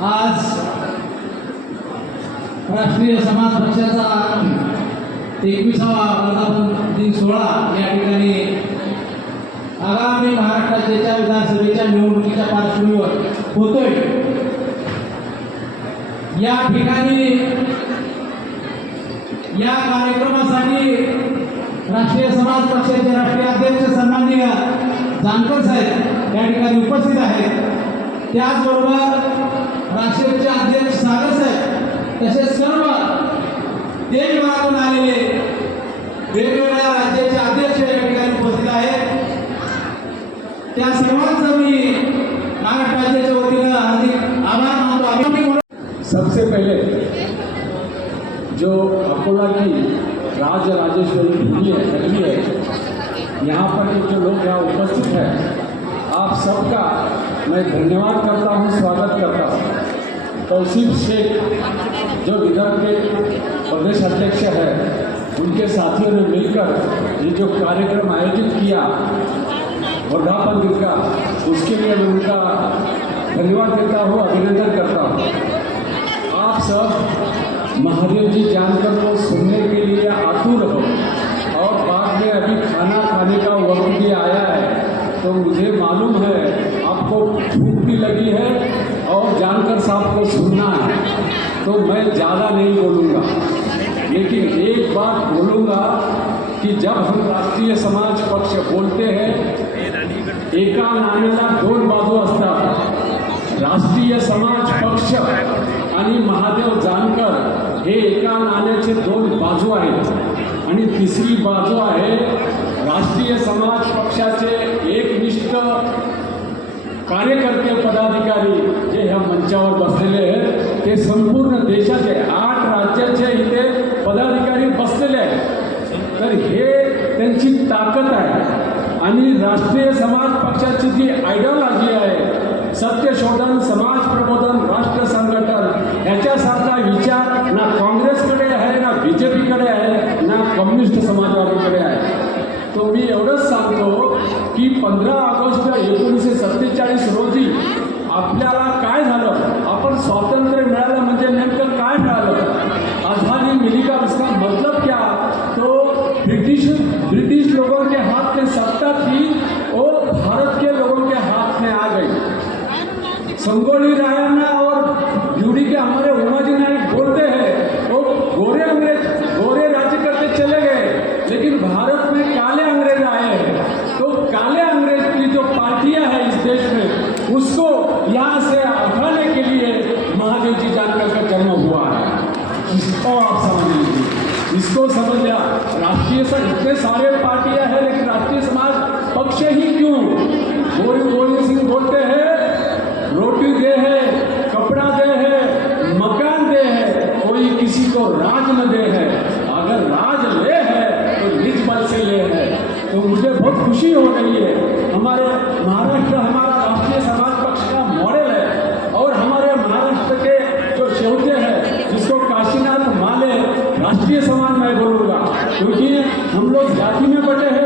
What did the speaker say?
आज राष्ट्रीय समाज पक्षाचा एकविसावा वर्धापन दिन सोहळा या ठिकाणी आगामी महाराष्ट्राच्या विधानसभेच्या निवडणुकीच्या पार्श्वभूमीवर होतोय. या ठिकाणी या कार्यक्रमासाठी राष्ट्रीय समाज पक्षाचे राष्ट्रीय अध्यक्ष सन्माननीय जानकर साहेब या ठिकाणी उपस्थित आहेत. त्याचबरोबर राष्ट्रीयचे अध्यक्ष सागर साहेब तसेच सर्व देशभरातून आलेले वेगवेगळ्या राज्याचे अध्यक्ष या ठिकाणी उपस्थित आहेत. त्या सर्वांचं मी महाराष्ट्र राज्याच्या वतीनं हार्दिक आभार मानतो. सबसे पहले जो अकोला की राज राजेश्वरी नगरी है यहाँ पर जो लोग यहाँ उपस्थित है आप सबका मैं धन्यवाद करता हूँ, स्वागत करता हूँ। तौसीफ शेख, जो इधर के प्रदेश अध्यक्ष है, उनके साथियों ने मिलकर ये जो कार्यक्रम आयोजित किया, वर्धापन दिन का, उसके लिए मैं उनका धन्यवाद देता हूँ, अभिनंदन करता हूँ। आप सब महादेव जी जानकर को सुनने के लिए आतुर हो और बाद में अभी खाना खाने का वक्त भी आया है तो मुझे मालूम है आपको भूख भी लगी है और जानकर साहब को सुनना है तो मैं ज़्यादा नहीं बोलूँगा। लेकिन एक बात बोलूँगा कि जब हम राष्ट्रीय समाज पक्ष बोलते हैं एका नाण्याला दोन बाजू असतात राष्ट्रीय समाज पक्ष आणि महादेव जानकर हे एका नाण्याचे दोन बाजू आहेत आणि तिसरी बाजू आहे कार्यकर्ते पदाधिकारी जे ह्या मंचावर बसलेले आहेत ते संपूर्ण देशाचे आठ राज्याचे इथे पदाधिकारी बसलेले आहेत. तर हे त्यांची ताकद आहे. आणि राष्ट्रीय समाज पक्षाची जी आयडिओलॉजी आहे सत्यशोधन समाज प्रबोधन राष्ट्र संघटन ह्याच्यासारखा विचार ना काँग्रेसकडे आहे ना बी जे पीकडे आहे ना कम्युनिस्ट समाजवादीकडे आहे. तो मी एवढंच सांगतो की पंधरा ऑगस्ट संगोली रायन्ना और यूडी के हमारे उमाजी नायक बोलते हैं, वो गोरे अंग्रेज़, गोरे राज्य करते चले गए, लेकिन भारत में काले अंग्रेज़ आए हैं। तो काले अंग्रेज़ की जो पार्टियाँ हैं इस देश में, उसको यहाँ से हटाने के लिए महादेव जी जानकर का जन्म हुआ है। इसको आप समझ लीजिए। इसको समझ लिया। राष्ट्रीय सर इतने सारे पार्टियाँ हैं, लेकिन राष्ट्रीय समाज पक्ष ही क्यों? गोरी गोविंद सिंह बोलते हैं से ले हैं। तो मुझे बहुत खुशी हो रही है। हमारे महाराष्ट्र, हमारा राष्ट्रीय समाज पक्ष का मॉडल है। और हमारे महाराष्ट्र के जो शौर्य है, जिसको काशीनाथ माले राष्ट्रीय समाज मैं बोलूँगा, क्योंकि हम लोग जाति में बटे हैं।